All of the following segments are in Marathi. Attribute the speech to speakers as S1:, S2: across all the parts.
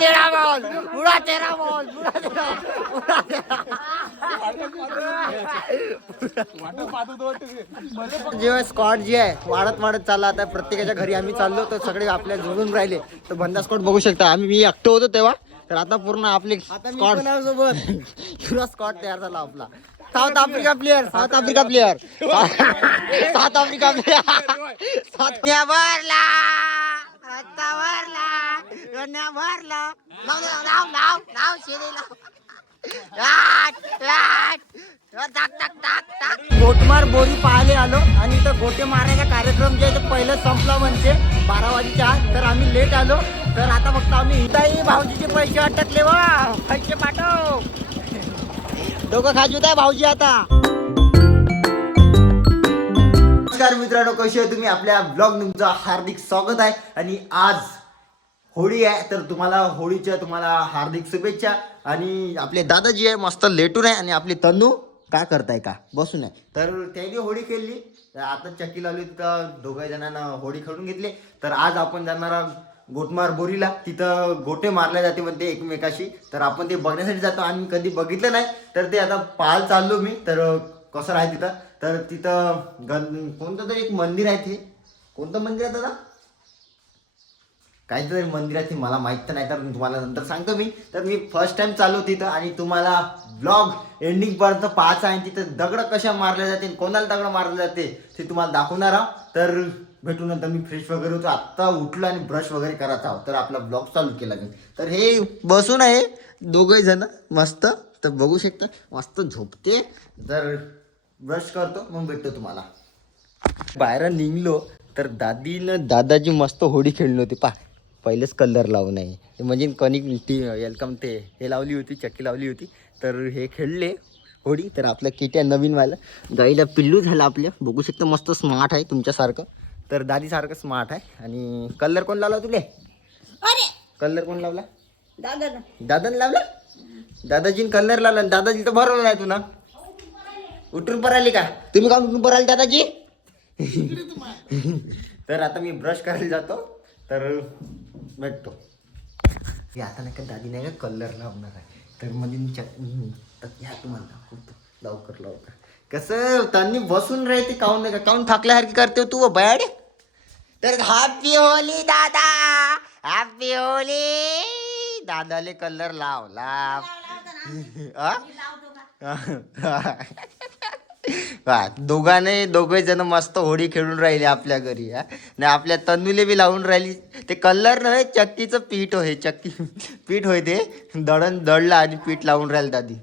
S1: तेरा बॉल बुरा तेरा बॉल तेरा तेरा जेव्हा स्कॉट जे आहे वाढत वाढत चालला आता प्रत्येकाच्या घरी आम्ही चाललो तर सगळे आपल्या जोडून राहिले. तर बंदा स्कॉट बघू शकता आम्ही मी एकटं होतो तेव्हा तर आता पूर्ण आपले स्कॉट सोबत स्कॉट तयार झाला आपला. South Africa player South Africa player South Africa player South रस्ता भरला गण्या भरला लाव लाव लाव लाव लाव शेरे लाव. लाट, लाट. टाक टाक टाक टाक गोटमार बोरी पाहायला आलो आणि इथं गोटे मारायचा कार्यक्रम जे आहे पहिलं संपला म्हणजे बारा वाजेच्या आत. तर आम्ही लेट आलो. तर आता फक्त आम्ही इथंही भाऊजीचे पैसे अटकले वा. पैसे पाठव. डोकं खाजूत आहे भाऊजी आता. नमस्कार मित्रांनो कसे आहे तुम्ही? आपल्या ब्लॉग तुमचं हार्दिक स्वागत आहे. आणि आज होळी आहे तर तुम्हाला होळीच्या तुम्हाला हार्दिक शुभेच्छा. आणि आपले दादाजी आहे मस्त लेटून आहे. आणि आपले तनू काय करताय का? बसून आहे. तर त्यांनी होळी खेळली. आता चक्की लावली तर दोघा जणांना होळी खेळून घेतली. तर आज आपण जाणार आहोत गोटमार बोरीला. तिथं गोटे मारले जाते म्हणते एकमेकाशी. तर आपण ते बघण्यासाठी जातो. आणि कधी बघितलं नाही. तर ते आता पाहायला चाललो मी. तर कसं आहे तिथं? तर तिथं गण कोणतं तरी एक मंदिर आहे ते. कोणतं मंदिर आहे दादा? काहीतरी मंदिर आहे ते मला माहीत तर नाही तर तुम्हाला नंतर सांगतो मी. तर मी फर्स्ट टाइम चालू तिथं आणि तुम्हाला ब्लॉग एंडिंग पर्यंत पाहायचं आहे. तिथं दगड कशा मारल्या जाते कोणाला दगड मारले जाते ते तुम्हाला दाखवणार आहोत. तर भेटू नंतर मी फ्रेश वगैरे होतो. आत्ता उठलो आणि ब्रश वगैरे करायचा आहोत. तर आपला ब्लॉग चालू केला मी. तर हे बसून आहे दोघे जण. मस्त. तर बघू शकता. मस्त झोपते. तर ब्रश करतो मग भेटतो तुम्हाला. बाहेर निघलो तर दादीनं दादाजी मस्त होडी खेळली होती पा पहिलेच कलर लावून आहे म्हणजे कणिक ती वेलकम ते हे लावली होती चक्की लावली होती. तर हे खेळले होडी तर आपलं किट्या नवीन व्हायला. गाईला पिल्लू झालं आपल्या. बघू शकता मस्त स्मार्ट आहे तुमच्यासारखं. तर दादीसारखं स्मार्ट आहे. आणि कलर कोण लावला तुले?
S2: अरे!
S1: कलर कोण लावला?
S2: दादा
S1: दादाने लावला? दादाजीने कलर लावला दादाजी तर भरवलं नाही तुला. उठून पर आली का? तुम्ही का उठून पर आले दादाजी? तर आता मी ब्रश करायला जातो तर भेटतो. हे आता नाही का दादी नाही का कलर लावणार आहे. तर मी तर या तुम्हाला लवकर लवकर. कसं त्यांनी बसून राहते काऊन नाही का? काऊन थाकल्यासारखी करते हो तू बॅड? तर हॅपी होली दादा! हॅपी होली! दादाले कलर लाव लाव आ? दोघांने दोघे जण मस्त होळी खेळून राहिले आपल्या घरी हा. नाही आपल्या तन्वीले बी लावून राहिली. ते कलर नव्हे चक्कीचं पीठ होय चक्की. पीठ होय ते. दळण दळलं आणि पीठ लावून राहिलं दादी.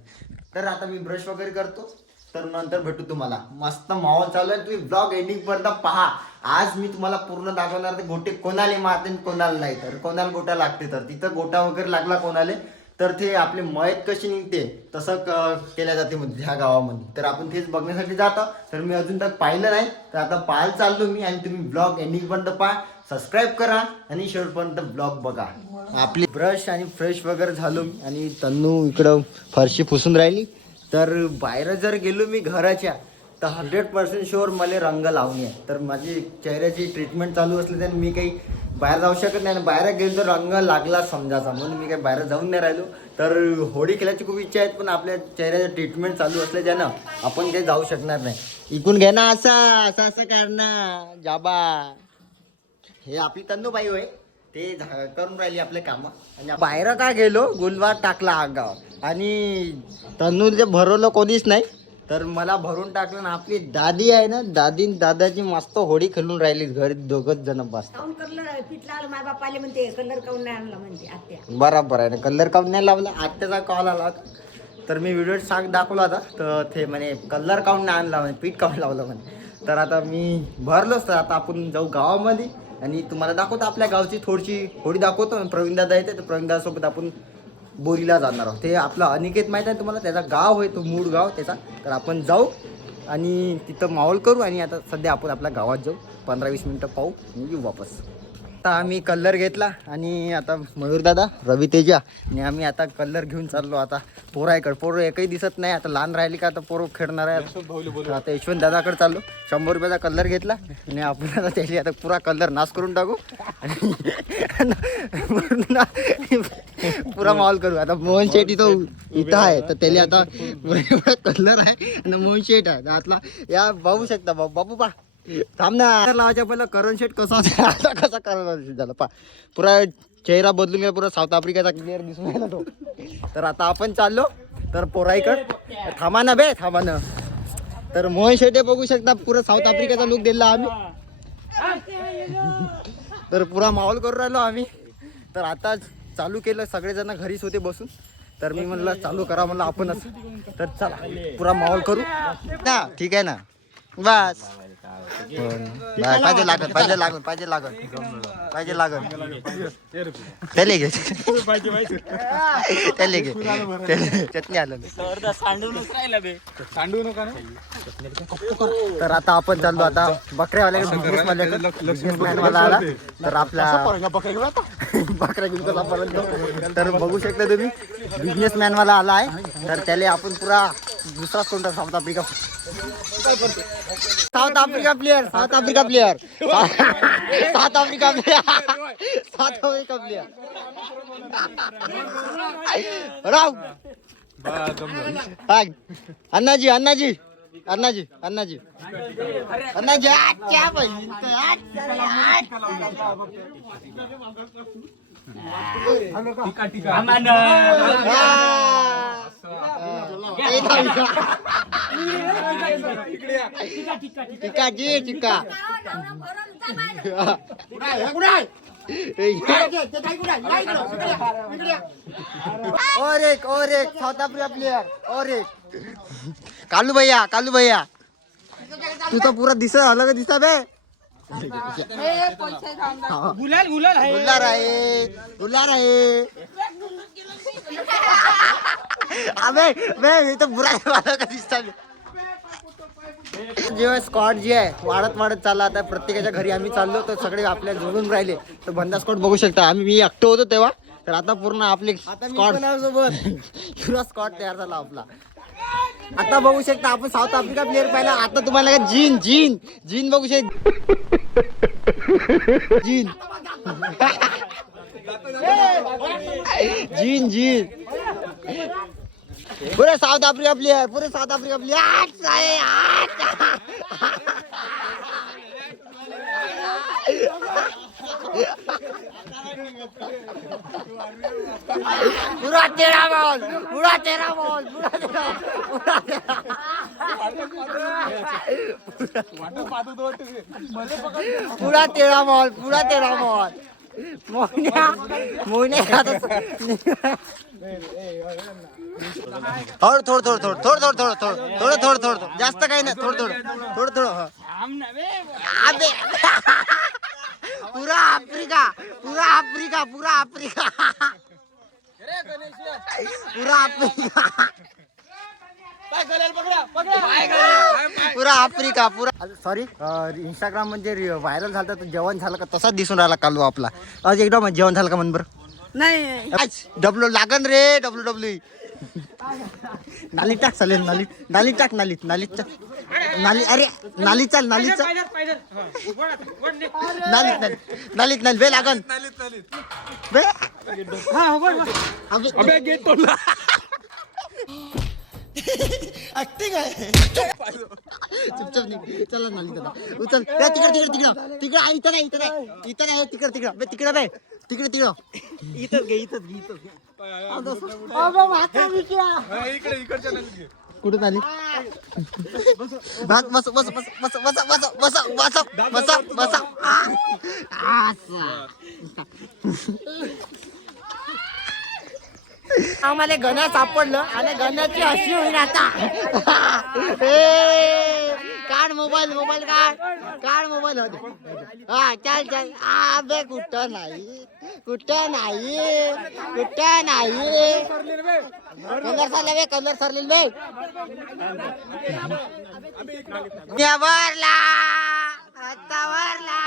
S1: तर आता मी ब्रश वगैरे करतो. तर नंतर भेटू तुम्हाला. मस्त माहोल चालू आहे. तुम्ही ब्लॉग एंडिंग पर्यंत पहा. आज मी तुम्हाला पूर्ण दाखवणार ते गोटे कोणाले मारते आणि कोणाला नाही. तर कोणाला गोटा लागते तर. तिथं गोटा वगैरे लागला कोणाले तर ते आपले मयत कशी निघते तसं क- केल्या जाते म्हणजे ह्या गावामध्ये. तर आपण तेच बघण्यासाठी जातो. तर मी अजून तक पाहिलं नाही. तर आता पाहायला चाललो मी आणि तुम्ही ब्लॉग एंडिंगपर्यंत पहा. सबस्क्राईब करा आणि शेवटपर्यंत ब्लॉग बघा. आपली ब्रश आणि फ्रेश वगैरे झालो मी आणि तन्नू इकडं फरशी पुसून राहिली. तर बाहेर जर गेलो मी घराच्या तर हंड्रेड पर्सेंट शुअर मला रंग लावणे तर माझी चेहऱ्याची ट्रीटमेंट चालू असली तर मी काही बाहेर जाऊ शकत नाही आणि बाहेर गेलो तर रंग लागला समजाचा. म्हणून मी काही बाहेर जाऊन नाही राहिलो. तर होळी खेळायची खूप इच्छा आहे पण आपल्या चेहऱ्याचं ट्रीटमेंट चालू असल्याच्यानं आपण काही जाऊ शकणार नाही. इकून घे ना असा असं असं करणं जाबा हे आपली तन्नूबाई होय. ते झा- करून राहिली आपले कामं. आणि बाहेर का गेलो? गुलवार टाकला आगाव. आणि तन्नूर जे भरवलं कोणीच नाही. तर मला भरून टाकलं ना आपली दादी आहे ना दादी न दादाची मस्त होडी खेळून राहिली घरी दोघच जण बस.
S2: काऊन कलर पीठ लावलं माय बाप आले म्हणते कलर काऊन नाही आणला म्हणते आत्या.
S1: बराबर आहे ना कलर काऊन नाही लावला? आत्याचा कॉल आला होता. तर मी व्हिडिओ सांग दाखवला होता तर ते म्हणे कलर काऊन नाही आणला म्हणे पीठ काऊन लावलं म्हणे. तर आता मी भरलोच तर आता आपण जाऊ गावामध्ये. आणि तुम्हाला दाखवतो आपल्या गावची थोडीशी होडी दाखवतो प्रवीण दादा येते तर प्रवीण दादासोबत आपण बोरीला जाणार आहोत. ते आपलं अनिकेत माहीत आहे तुम्हाला त्याचा गाव आहे तो मूळ गाव त्याचा. तर आपण जाऊ आणि तिथं माहोल करू आणि आता सध्या आपण आपल्या गावात जाऊ. पंधरा वीस मिनटं पाहू आणि येऊ वापस. आता आम्ही कलर घेतला आणि आता मयूर दादा रवी तेजा आणि आम्ही आता कलर घेऊन चाललो आता पोराकडे पोरं एकही दिसत नाही. आता लहान राहिली का आता पोरं खेळणार आहे आता यशवंत दादाकडे चाललो. शंभर रुपयाचा कलर घेतला आणि आपण आता त्याची आता पुरा कलर नाश करून टाकू. पुरा माहोल करू. आता मोहन शेठ इथं इथं आहे. तर त्याला आता कलर आहे. आणि मोहन शेठ आहे. आतला या बघू शकता. बाबू बाबू पा थांब ना. लावायच्या पहिलं करण शेट कसा होता? आता कसा करण शेट झाला? पा पुरा चेहरा बदलून गेला पुरा साऊथ आफ्रिकेचा क्लिअर दिसून गेला तो. तर आता आपण चाललो. तर पोराईकड थांबा ना बे थांबा ना. तर मोहन शेटे बघू शकता पुरा साऊथ आफ्रिकेचा लुक दिला आम्ही. तर पुरा माहोल करून राहिलो आम्ही. तर आता चालू केलं सगळेजण घरीच होते बसून. तर मी म्हणलं चालू करा म्हणलं आपणच. तर चला पुरा माहोल करू. ना ठीक आहे ना. बस. हो पाहिजे लागत पाहिजे लागत पाहिजे लागत पाहिजे लागत त्याला घे. त्याला घे. चटणी आलं तर आता आपण चाललो आता बकऱ्यावाल्याकडे आला तर आपला बकऱ्या घेऊन कसा परत तर बघू शकता तुम्ही बिझनेसमॅन वाला आला आहे. तर त्याला आपण पुरा दुसराच कोणता South Africa South Africa player South Africa player South Africa player South Africa player राव. अण्णाजी अण्णाजी. अण्णाजी अण्णाजी. अण्णाजी आजच्या बहिणीचं, चिका टिका जी टिका और एक और एक साउथ आफ्रिका प्लेयर और एक कालू भैया कालू भैया तू तो पूरा दिसत अलग दिसता बे
S3: गुलाल गुलाल आहे
S1: गुलाल आहे गुलाल आहे अबे बे हे तर बुरा दिसता बे जेव्हा स्कॉट जे आहे वाढत वाढत चालला आता प्रत्येकाच्या घरी आम्ही चाललो तर सगळे आपल्या जोडून राहिले. तर बंदा स्कॉट बघू शकता. आम्ही मी एकटो होतो तेव्हा. तर आता पूर्ण आपले स्कॉट सोबत पुरा स्कॉट तयार झाला आपला. आता बघू शकता आपण साऊथ आफ्रिका प्लेअर पाहिला. आता तुम्हाला का जीन जीन जीन बघू शकता जीन. जीन जीन. पुरे साऊथ आफ्रिका प्लेअर पुरे साऊथ आफ्रिका प्लेअर पुरा तेरा बॉल पुरा तेरा बॉल पुरा तेरा पुरा तेरा पुरा तेरा बॉल पुरा तेरा बॉल. मोन्या मोन्या थोडं थोडं थोडं थोडं थोडं थोडं थोडं थोडं थोडं थोडं थोडं जास्त काही नाही थोडं थोडं थोडं थोडं हा. अबे पुरा आफ्रिका पुरा आफ्रिका पुरा आफ्रिका पुरा आफ्रिका पुरा आफ्रिका पुरा सॉरी इंस्टाग्राम म्हणजे व्हायरल झालं तर जेवण झालं का तसाच दिसून राहिला कालू आपला आज एकदा जेवण झालं का म्हण बरं
S3: नाही
S1: डब्ल्यू लागन रे डब्ल्यू डब्ल्यू नाली टाक चालेल नाली नाली टाक नालीत नालीत टाक. नाली अरे नाली चाल नाली चाल. नालीत नालीत नालीत नाली बे लागन. बे अबे ऍक्टिंग आहे चुपचाप निघ. चला नाली दादा उचल. तिकडे तिकडे तिकडं. तिकडे इथं नाही इथं नाही. इथं नाही तिकडे तिकडं. बे तिकडे बे तिकडे तिकडं. इथंच घे इथंच घे इथंच घे. कुठे झाली बस बस बस बस बस बस बस बस बस बस बस आम्हाला गण्या सापडलं आणि गण्याची अशी होईल आता. काढ मोबाईल मोबाईल काढ. काढ मोबाईल हा चल चल. आ बे कुठं नाही. कुठं नाही? कुठं नाही? कलर सरले बे कलर सरलेल बे नेवरला आता भरला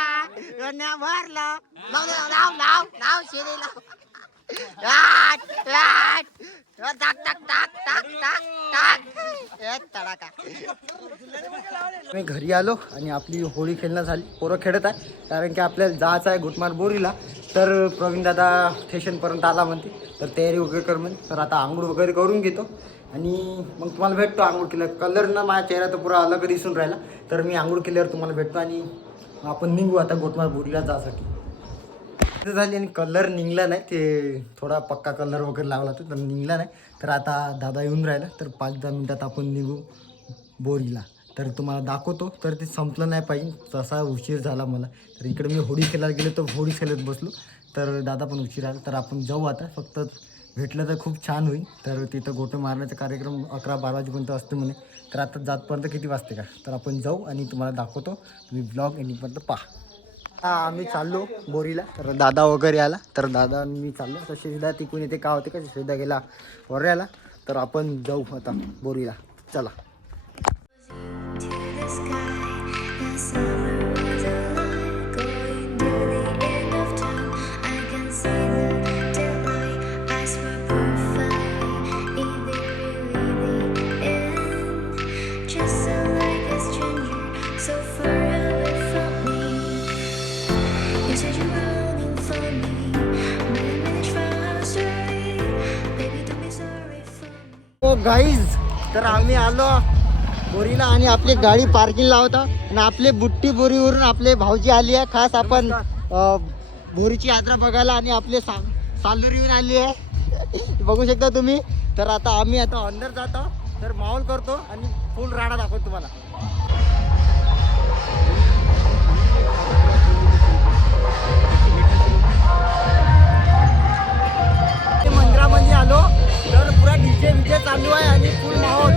S1: गण्या भरला लाव लाव लाव लाव शिरी लाव. टाक टाक टाक टाक टाक टाक. मी घरी आलो आणि आपली होळी खेळणं झाली. पोरं खेळत आहे. कारण की आपल्याला जायचं आहे घुटमार बोरीला. तर प्रवीण दादा स्टेशनपर्यंत आला म्हणते. तर तयारी वगैरे कर म्हणते तर आता आंघोळ वगैरे करून घेतो. आणि मग तुम्हाला भेटतो आंघोळ केल्यावर. कलर ना माझ्या चेहरा तर पुरा अलग दिसून राहिला. तर मी आंघोळ केल्यावर तुम्हाला भेटतो आणि आपण निघू आता गोटमार बोरीला जासाठी. झाली आणि कलर निघला नाही. ते थोडा पक्का कलर वगैरे लावला होता तर निघला नाही. तर आता दादा येऊन राहिला. तर पाच दहा मिनटात आपण निघू बोरीला. तर तुम्हाला दाखवतो. तर ते संपलं नाही पाहिजे. तसा उशीर झाला मला. तर इकडे मी होडी खेळायला गेलो तर होडी खेळत बसलो. तर दादा पण उशीर आला. तर आपण जाऊ आता. फक्त भेटलं तर खूप छान होईल. तर तिथं गोटं मारण्याचा कार्यक्रम अकरा बारा वाजेपर्यंत असतो म्हणे. तर आता जातपर्यंत किती वाजते का? तर आपण जाऊ आणि तुम्हाला दाखवतो. तुम्ही ब्लॉग एंडिंगपर्यंत पहा. हा आम्ही चाललो बोरीला. तर दादा वगैरे आला. तर दादा मी चाललो. तर श्रीदा तिकून येते. का होते का? श्रीदा गेला वऱ्याला. तर आपण जाऊ आता बोरीला. चला. गाईज तर आम्ही आलो बोरीला आणि आपली गाडी पार्किंग लावतो आणि आपले बुट्टी बोरीवरून आपले भाऊजी आली आहे. खास आपण बोरीची यात्रा बघायला आणि आपले सा सालुरीहून आली आहे. बघू शकता तुम्ही. तर आता आम्ही आता अंदर जातो. तर माहोल करतो आणि फुल राडा दाखवतो तुम्हाला. डीजे विजे चालू आहे आणि फुल माहोल.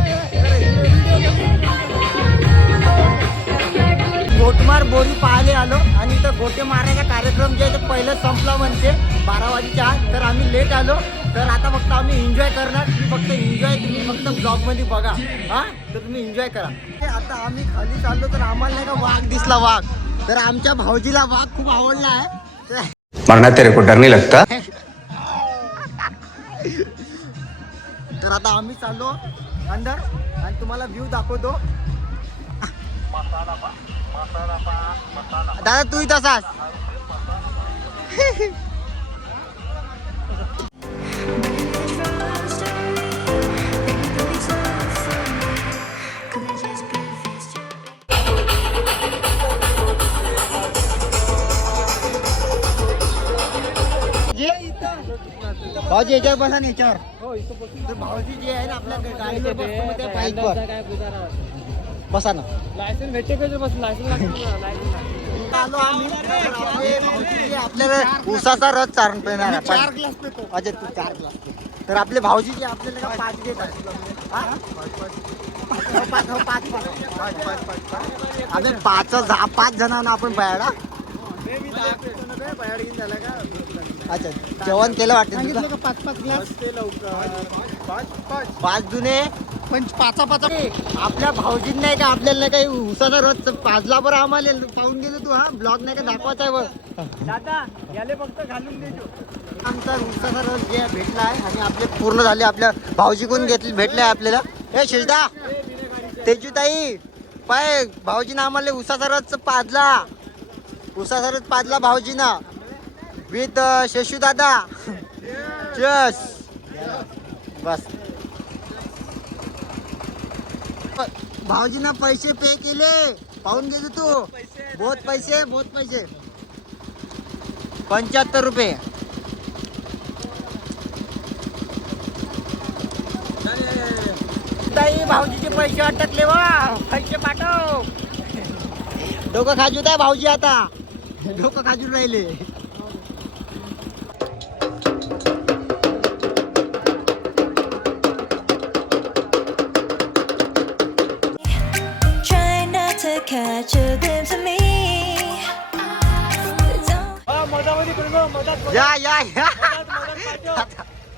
S1: गोटमार बोरी पाहायला आलो आणि इथं गोटे मारायचा कार्यक्रम जे आहे ते पहिलं संपला म्हणते बारा वाजेच्या आत. तर आम्ही लेट आलो. तर आता फक्त आम्ही एन्जॉय करणार. तुम्ही फक्त एन्जॉय तुम्ही फक्त ब्लॉगमध्ये बघा. हा? तर तुम्ही एन्जॉय करा. आता आम्ही खाली चाललो तर आम्हाला नाही का वाघ दिसला वाघ. तर आमच्या भाऊजीला वाघ खूप आवडला आहे.
S4: मरना तेरे को डर नहीं लगता?
S1: तर आता आम्ही चाललो. अंदर. आणि तुम्हाला व्ह्यू दाखवतो. दादा तू तसाच
S5: Could I just be faster?
S1: भाऊजी याच्यावर बसा ना याच्यावर. तर भाऊजी जे आहे ना आपल्या गाडीवर बसतो मग त्या बाईकवर बसा ना.
S3: लायसन भेटते का बस लायसन
S1: आलो आम्ही तर आपले भाऊजी जे आपल्याला उसाचा रस चारण पेणार आहे.
S3: चार ग्लास पितो.
S1: अच्छा तू चार ग्लास. तर आपले भाऊजी जे आपल्याला का पाच देत आहेत? हा? हो, पाच हो, पाच. पाच. आम्ही पाच जा- पाच जणांना आपण बाहेर अच्छा जेवण केलं वाटतं?
S3: पाच पाच ग्लास?
S1: पाच जुने?
S3: पंच पाचा पाचा
S1: आपल्या भाऊजीत नाही का आपल्याला नाही काही उसाचा रस पाजला बरं आम्हाला पाहून गेलो तू हा? ब्लॉग नाही का दाखवायचा आहे बघ.
S3: दादा याले फक्त घालून देतो
S1: आमचा उसाचा रस जे भेटला आहे आणि आपले पूर्ण झाले आपल्या भाऊजी कोण घेतले भेटले आहे आपल्याला. हे शेषदा तेजूताई पाय भाऊजीनं आम्हाला उसाचा रस पाजला. उसासरच पाजला भाऊजी भाऊजीनं. विथ शशू दादा चस बस. भाऊजीना पैसे पे केले. पाहून गेले तू. बहुत पैसे बहुत पैसे. पंच्याहत्तर रुपये. ताई भाऊजीचे पैसे अटकले वा. पैसे पाठव. डोकं खाजूत आहे भाऊजी आता. डोकं खाजून राहिले.
S5: Try not to catch a glimpse of me. Don't
S3: मधामध्ये पडलो मधात
S1: या या या.
S3: मधात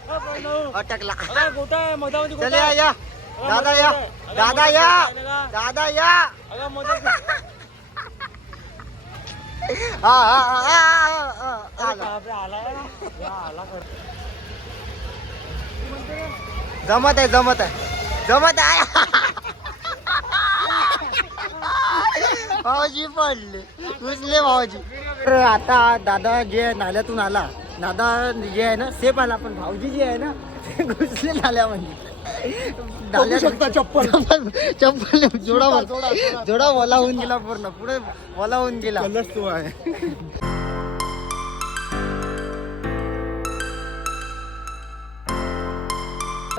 S3: पाठव.
S1: अटकला. चल. या दादा या. दादा या. दादा या
S3: अगं मधात
S1: हा हा हा, हा, हा, हा, आला.
S3: बापरे, आला या, आला कर.
S1: जमत आहे जमत आहे. जमत आहे. भाऊजी पडले. घुसले भाऊजी. तर आता दादा जे नाल्यातून आला दादा जे आहे ना सेफ आला पण भाऊजी जे आहे ना ते घुसले नाल्यामध्ये नाल्यात- चप्पल. चप्पल जोडा जोडा ओला होऊन गेला पूर्ण. पुढे ओला होऊन गेला.
S3: तो आहे.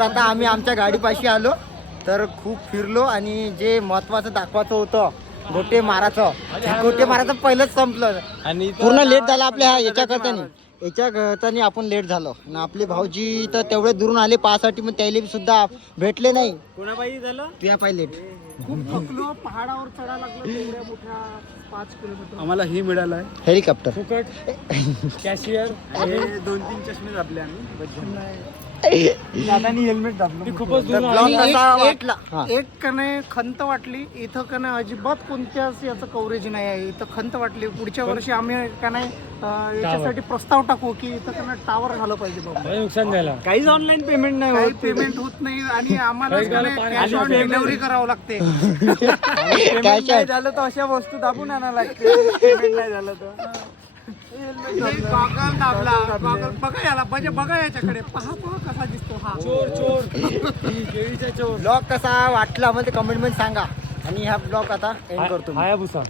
S1: आता आम्ही आमच्या गाडीपाशी आलो. तर खूप फिरलो आणि जे महत्वाचं दाखवायचं होतं गोटे माराचं गोटे माराचं पहिलंच संपलं.
S3: आणि
S1: पूर्ण लेट झाला आपल्या ह्या याच्या करतानी याच्या करतानी आपण लेट झालो. आणि आपले भाऊजी तर तेवढे दुरून आले पाहासाठी मग त्याला सुद्धा भेटले नाही.
S3: कोणा पाहिजे झालं?
S1: तुया पाहिजे लेट.
S3: खूप थकलो पहाडावर चढा लागलो एवढ्या मोठ्या पाच किलोमीटर. आम्हाला ही मिळालं आहे.
S1: हेलिकॉप्टर.
S3: फुकट कॅशियर दोन तीन चष्मे दाबले आम्ही. दादानी हेल्मेट दाबलं खूपच.
S4: एक कने खंत वाटली इथं का नाही अजिबात कोणत्याच याचं कव्हरेज नाही आहे. इथं खंत वाटली. पुढच्या वर्षी आम्ही का नाही अं, याच्यासाठी प्रस्ताव टाकू की इथं का नाही टावर झालं पाहिजे बाबा.
S3: नुकसान झालं. काहीच ऑनलाईन पेमेंट नाही
S4: काही पेमेंट होत नाही आणि आम्हाला कॅश ऑन डिलिव्हरी करावं लागते.
S3: झालं तर अशा वस्तू दाबून आणायला लागते. पेमेंट नाही झालं तर.
S4: गॉगल दाबला गॉगल बघा याला म्हणजे बघा याच्याकडे. पहा पहा कसा दिसतो हा.
S3: चोर चोर. केळीचा चोर.
S1: ब्लॉग कसा वाटला म्हणजे कमेंटमध्ये सांगा. आणि ह्या ब्लॉग आता एंड करतो मी.
S3: हायाबुसा.